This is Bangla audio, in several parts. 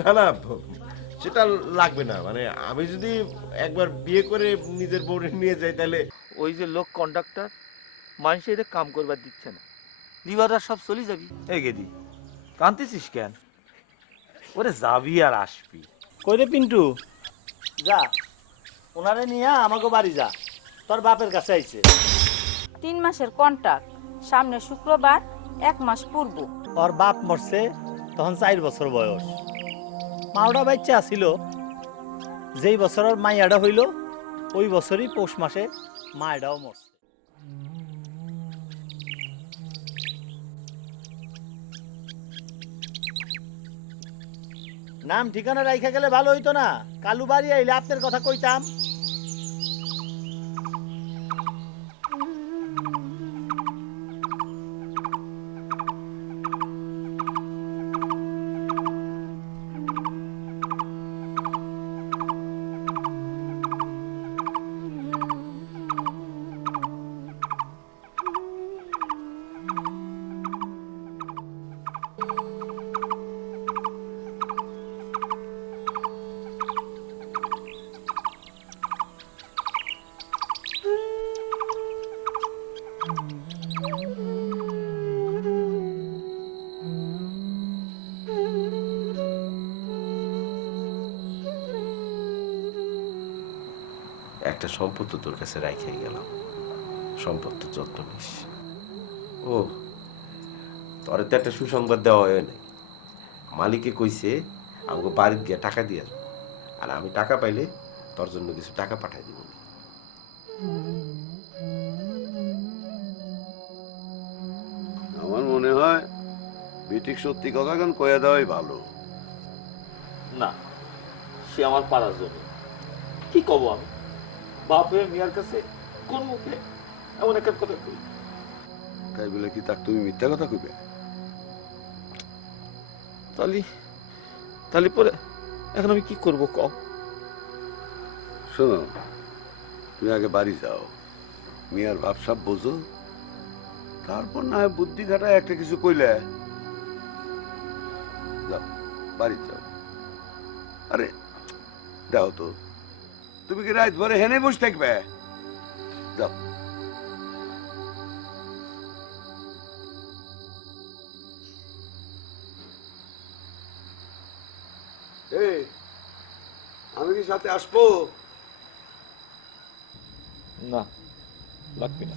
না না, সেটা লাগবে না। মানে আমি যদি একবার বিয়ে করে নিজের বউরে নিয়ে যাই তাহলে ওই যে লোক কন্ডাক্টর মানুষে এদের কাম করবার দিচ্ছে না, লিভাররা সব চলে যাবি। এই গেদি কাঁদতেছিস কেন? ওরে যাবি আর আসবি। কই রে পিন্টু, যা ওনারে নিয়ে আমাকে বাড়ি যা, তোর বাপের কাছে আইছে। 3 মাসের কন্ট্রাক্ট, সামনে শুক্রবার 1 মাস পূর্ব। ওর বাপ মরছে তখন 4 বছর বয়স, মাওটা বাচ্চা আসিল। যেই বছর ওর মাইয়াটা হইল ওই বছরই পৌষ মাসে মায়েরাও মরছে। নাম ঠিকানা রাইখা গেলে ভালো হইতো না? কালু বাড়ি আইলে আপনার কথা কইতাম। একটা সম্পদ তোর কাছে রাখাই গেলাম, সম্পদ তো যত্ন নিস। ও তোর তো একটা সুসংবাদ দেওয়া হয় নাই। মালিকে কইছে আমাকে বাড়িতে গিয়ে টাকা দিয়ে আসবো, আর আমি টাকা পাইলে তোর জন্য কিছু টাকা পাঠাই দিব। আমার মনে হয় বিটিক সত্যি কথা গান কয়ে দেওয়াই ভালো। না, সে আমার পাড়ার জন্য। কি কব আমি বাপের মিয়ার কাছে কোন মুখে এমন একটা কথা কই? তাই বলে কি তাক তুমি মিথ্যা কথা কইবে? তালি তালি পরে এখন আমি কি করব কও? শোনো, তুমি আগে বাড়ি যাও, মিয়ার ভাবসাব বোঝো, তারপর না হয় বুদ্ধি খাটায় একটা কিছু কইলে। যাও বাড়ি যাও। আরে দাও তো, তুমি কি রাত ভরে হেনে বসে থাকবে? যাও। এই আমি কি সাথে আসবো? না, লাগবে না।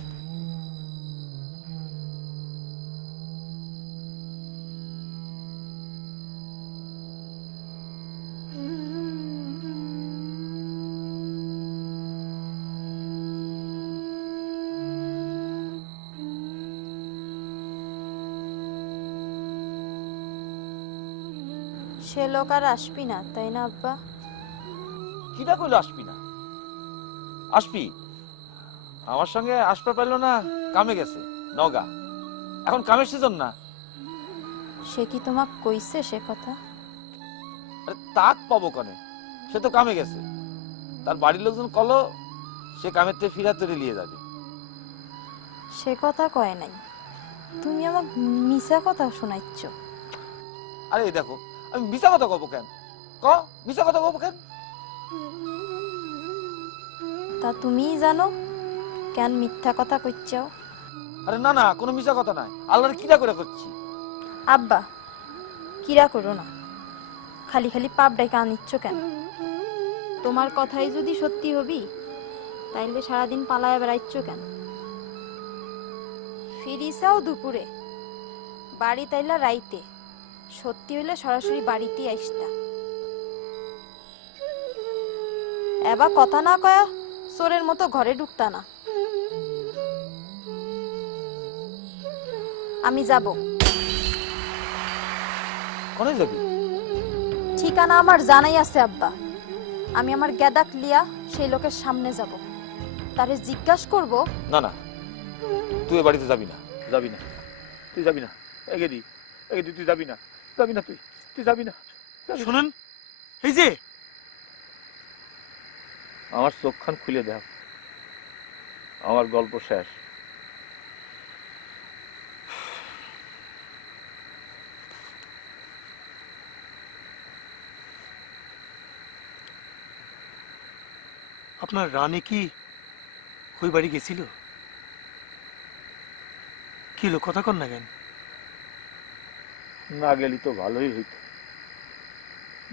সে লোক আর আসবি না তাই না আব্বা? কিটা কইলো আসবি না? আসবি। আমার সঙ্গে আসতে পারলো না, কামে গেছে নগা। এখন কামের সিজন না। সে কি তোমাক কইছে সে কথা? আরে তাক পাবো কনে, সে তো কামে গেছে। তার বাড়ির লোকজন কলো সে কামের থেকে ফিরাতে নিয়ে যাবে। সে কথা কয় নাই, তুমি আমাক মিছা কথা শোনাইচ্ছ। আরে এই দেখো, আমি মিছা কথা কব কেন? ক মিছা কথা কব কেন? তা তুমিই জানো কেন মিথ্যা কথা কইচ্ছাও। আরে না না, কোনো মিছা কথা নাই। আল্লাহর কিরা করে করছি। আব্বা কিরা করো না, খালি খালি পাপ ডাইকা আনিচ্ছ কেন? তোমার কথাই যদি সত্যি হবি তাইলে সারাদিন পালায়া বেড়াইচ্ছ কেন? ফিরিসাও দুপুরে, বাড়ি তাইলা রাইতে। সত্যি হইলে সরাসরি বাড়িতেই আইসতা। এবার কথা না কয়া চোরের মতো ঘরে ঢুকতা না। আমি যাব। কোনে যাবি? ঠিকানা আমার জানাই আছে আব্বা। আমি আমার গেদাক লিয়া সেই লোকের সামনে যাব, তারে জিজ্ঞাসা করব। না না, তুই এ বাড়িতে যাবি না। যাবি না, তুই যাবি না। এগেদি এগেদি, তুই যাবি না। যাবি না, তুই যাবি না। শুনুন, এই যে আমার চোখখান খুলে দেখ, আমার গল্প শেষ। আপনার রানী কি ওই বাড়ি গেছিল? কি লোক কথা কন না কেন? না গেলি তো ভালোই হইত।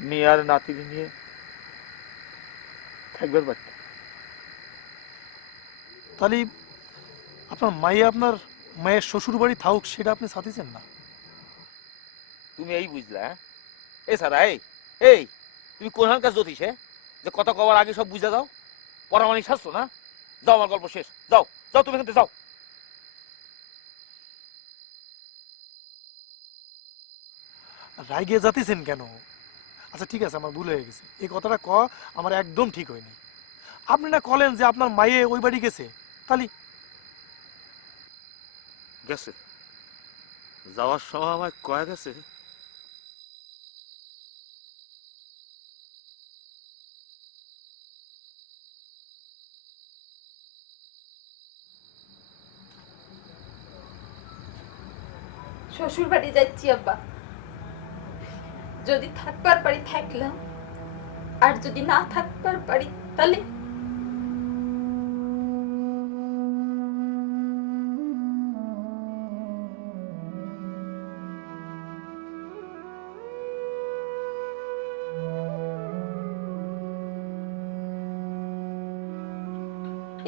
মেয়ার নাতিনি নিয়ে থাকবার পারত। তাহলে আপনার আপনার মায়ের শ্বশুর বাড়ি থাকুক, সেটা আপনি চাচ্ছেন না? তুমি এই বুঝলা? এই সারা, এই তুমি কোনখানকার জ্যোতিষ, যে কথা কবার আগে সব বুঝা দাও? পরামানিক শাস্ত্র না? যাও, আমার গল্প শেষ। যাও যাও, তুমি এখান থেকে যাও। রাইগে যাতেছেন কেন? আচ্ছা ঠিক আছে, আমার ভুল হয়ে গেছে। এই কথাটা আমার একদম ঠিক হয়নি। আপনি না কলেন যে আপনার মায়ে ওই বাড়ি গেছে, তাহলে গেছে, যাওয়ার সময় আমায় কয়া গেছে শ্বশুর বাড়ি যাচ্ছি আব্বা। যদি থাকবার পারি থাকলাম, আর যদি না থাকবার পারি তাহলে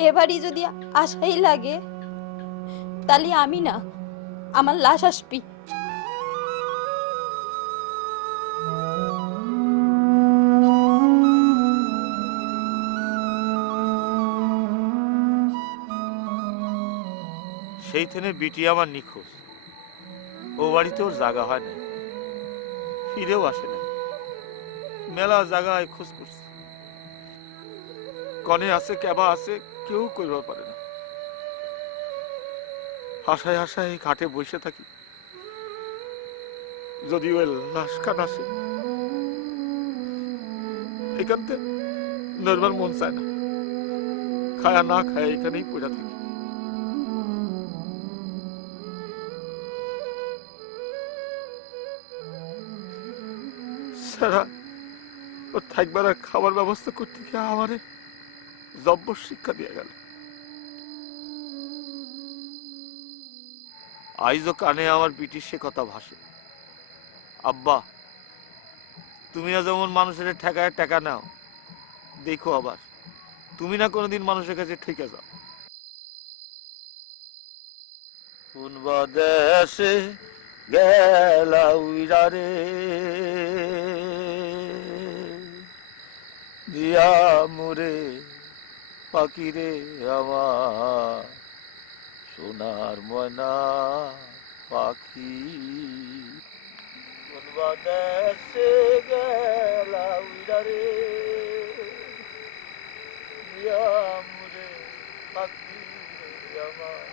এবারই যদি আশাই লাগে তাহলে আমি না, আমার লাশ আসবি। সেই থেনে বিটি আমার নিখোঁজ। ও বাড়িতে ওর জায়গা হয় না, ফিরেও আসে না। মেলা জায়গায় খোঁজ করছে, কনে আছে কেবা আছে কেউ কইবার পারে না। হাসায় হাসায় ঘাটে বসে থাকি, যদি ওই লাশখান আসে। এখান থেকে নড়বার মন চায় না, খায়া না খায় এখানেই পড়ে থাকি। সারা ও থাকবার আর খাবার ব্যবস্থা করতে গিয়ে আমারে জব্বর শিক্ষা দিয়ে গেল। আইজও কানে আমার বিটির সে কথা ভাসে, আব্বা তুমি না যেমন মানুষের ঠেকায় টাকা নাও, দেখো আবার তুমি না কোনোদিন মানুষের কাছে ঠেকে যাও। কোন বাদেশে গেলা উইরা রে, দিয়া মুরে পাখি রে আমার সোনার ময়না পাখি। কোন দেশে গেলা উইরা রে ইয়ামুরে পাখি আমার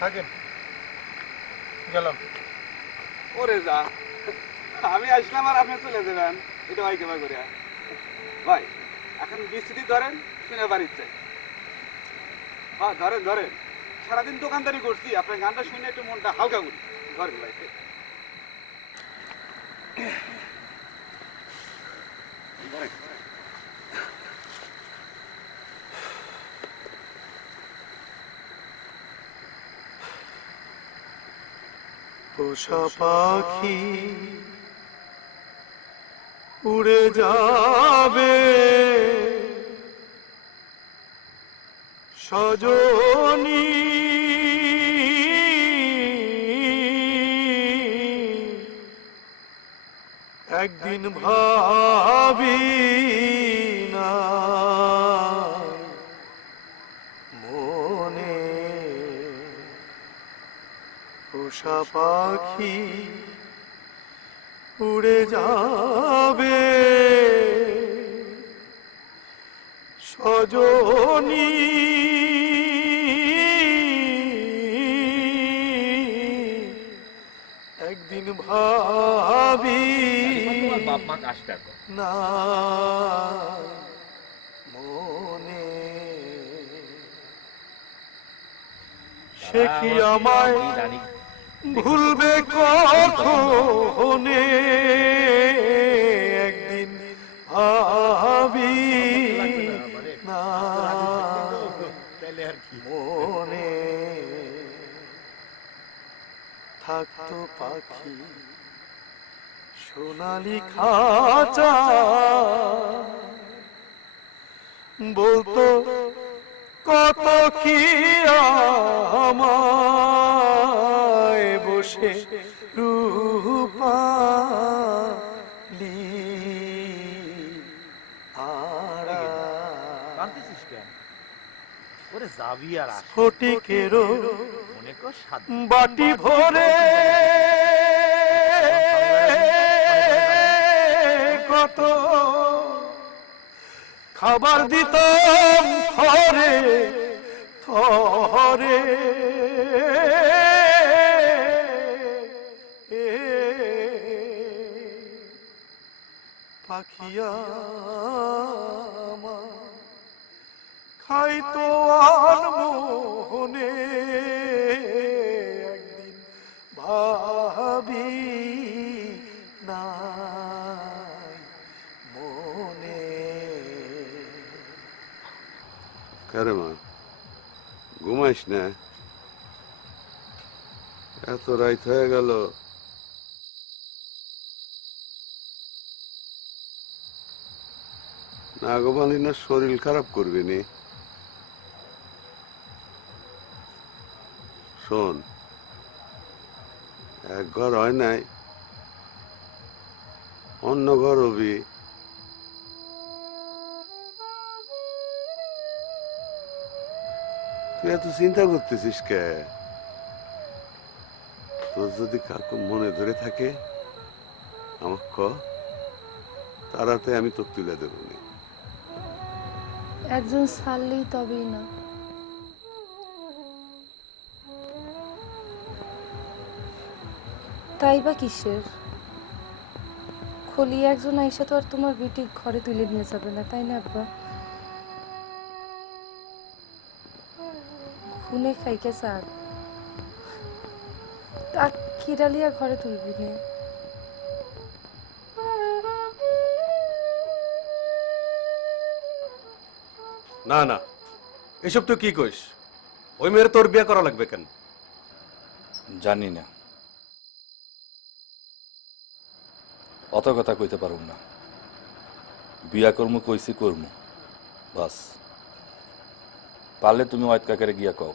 থাকেন গেলাম। ওরে যা, আমি আসলাম আর আপনি চলে যাবেন, এটা ভাই কেমন করে? ভাই এখন বিস্তৃতি ধরেন, শুনে বাড়ির চাই। হ্যাঁ ধরেন ধরেন, সারাদিন দোকানদারি করছি, আপনার গানটা শুনে একটু মনটা হালকা করি। ধরেন ভাই। ধরেন। পোষা পাখি উড়ে যাবে সজনী একদিন ভাবি না মনে পোষা পাখি উড়ে যাবে সজনী একদিন ভাবি বাপ মা কাজটা না মনে সে কি আমায় ভুলবে কখনে একদিন ভাবি না মনে থাকতো পাখি সোনালি খাঁচা বলতো কত কি আমায় বসে রূপালি আড়া কাঁদতেছিস কেন? ওরে যাবি আর আসবি। ফটিকেরও মনে কর সাত বাটি ভরে কত খাবার দিতাম থরে থরে পাখিয়া খাইতো আর মোহনে একদিন ভাবি নাই মনে কারে মা ঘুমাইস না? এত রাত হয়ে গেল। না গো মালিনা, শরীর খারাপ করবি নি। শোন, এক ঘর হয় নাই, অন্য ঘর হবি। তুই এত চিন্তা করতেছিস কে? তোর যদি কাকু মনে ধরে থাকে আমাকে ক, তারাতে আমি তোকে তুলে দেবো নি। একজন ছাড়লেই তবেই না। তাই বা কিসের? খলি একজন আইসা তো আর তোমার বেটি ঘরে তুলে নিয়ে যাবে না, তাই না আব্বা? খুনে খাইকে চাক, তা খিরালিয়া ঘরে তুলবি নে। না না, এসব তো কি কইস? ওই মেয়ের তোর বিয়ে করা লাগবে কেন? জানি না, অত কথা কইতে পারুম না। বিয়া কর্ম কইছি কর্ম, বাস। পারলে তুমি ওয়াইট কাকারে গিয়া কও,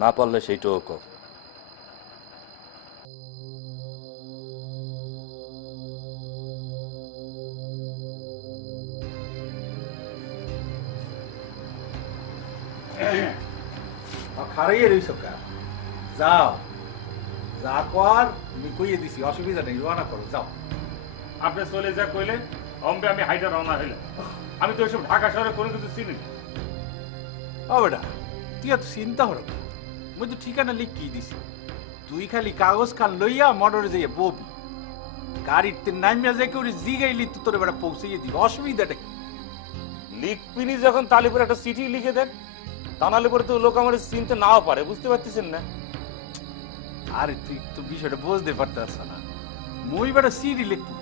না পারলে সেইটাও কও। খারাইয়ে রইছ কা? যাও, যা কর আমি কইয়ে দিছি, অসুবিধা নেই, রওনা করো, যাও। আপনি চলে যা কইলে অম্বে আমি হাইটা রওনা হইলাম। আমি তো ওইসব ঢাকা শহরে কোনো কিছু চিনি না। ও বেটা, তুই এত চিন্তা হলো না। মুই তো ঠিকানা লিখি দিছি, তুই খালি কাগজ খান লইয়া মোটরে যাইয়া ববি, গাড়িতে নামিয়া যাই করে জিগাইলি তো তোর বেটা পৌঁছাইয়ে দিবি, অসুবিধাটা কি? লিখপিনি যখন তাহলে পরে একটা চিঠি লিখে দেন, তা নাহলে পরে তো লোক আমার চিনতে নাও পারে, বুঝতে পারতেছেন না? আরে তুই তো বিষয়টা বুঝতে পারতেছ না, মুই বেটা সিডি লিখবো,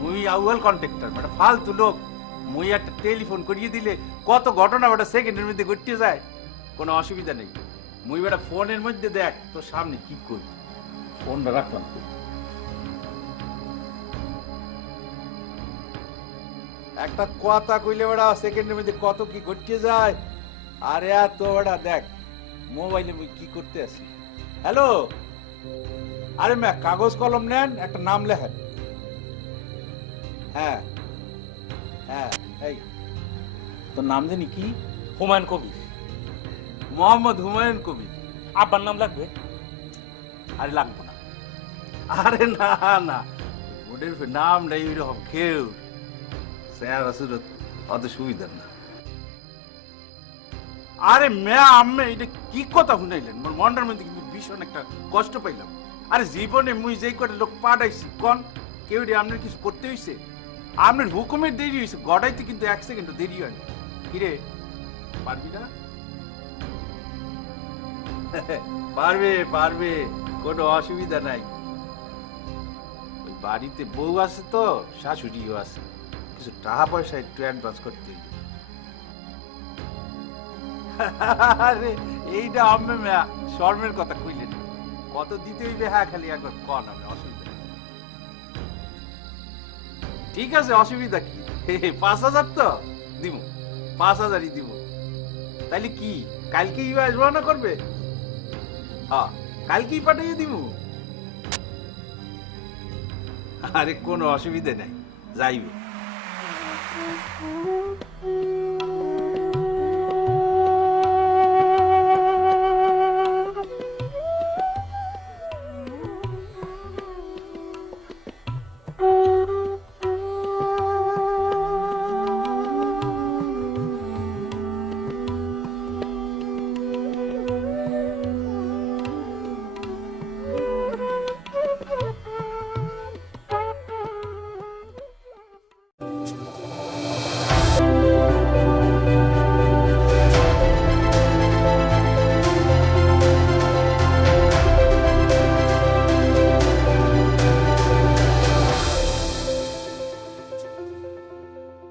মুই আউয়াল কন্ট্রাক্টর, বেটা ফালতু লোক। মুই একটা টেলিফোন করিয়ে দিলে কত ঘটনা বেটা সেকেন্ডের মধ্যে ঘটতে যায়, কোনো অসুবিধা নেই। মুই বেটা ফোনের মধ্যে দেখ তোর সামনে কি করি, ফোনটা রাখলাম। একটা কথা কইলে বেটা সেকেন্ডের মধ্যে কত কি ঘটতে যায়। আরে আর তো বেটা দেখ মোবাইলে মুই কি করতে আছি। হ্যালো, আরে ম্যা কাগজ কলম নেন, একটা নাম লেখেন। হ্যাঁ হ্যাঁ, এই তোর নাম জানি কি? হুমায়ুন কবির। মোহাম্মদ হুমায়ুন কবির। আব্বার নাম লাগবে? আরে লাগবো না, আরে না না, ওদের নাম নেই ওইরকম কেউ, স্যার আসলে অত সুবিধার না। আরে ম্যা আম্মে এটা কি কথা শুনাইলেন, মোর মনটার মধ্যে কিন্তু ভীষণ একটা কষ্ট পাইলাম। আরে জীবনে মুই যেই কটা লোক পাঠাইছি কোন কেউ রে আপনার কিছু করতে হইছে? আপনার হুকুমের দেরি হয়েছে, গড়াইতে কিন্তু 1 সেকেন্ড দেরি হয় না। কিরে পারবি না? পারবে পারবে, কোনো অসুবিধা নাই। ওই বাড়িতে বউ আছে তো, শাশুড়িও আছে, কিছু টাকা পয়সা একটু অ্যাডভান্স করতে হইবে। আরে এইটা আম্মে ম্যা শর্মের কথা কইলেন, কত দিতে হইবে হ্যাঁ খালি একবার কন, আমি অসুবিধা নেই। ঠিক আছে, অসুবিধা কি, 5,000 তো দিব, 5,000ই দিব। তাইলে কি কালকেই রওনা করবে? হ্যাঁ কালকেই পাঠিয়ে দিব। আরে কোনো অসুবিধা নাই, যাইবে।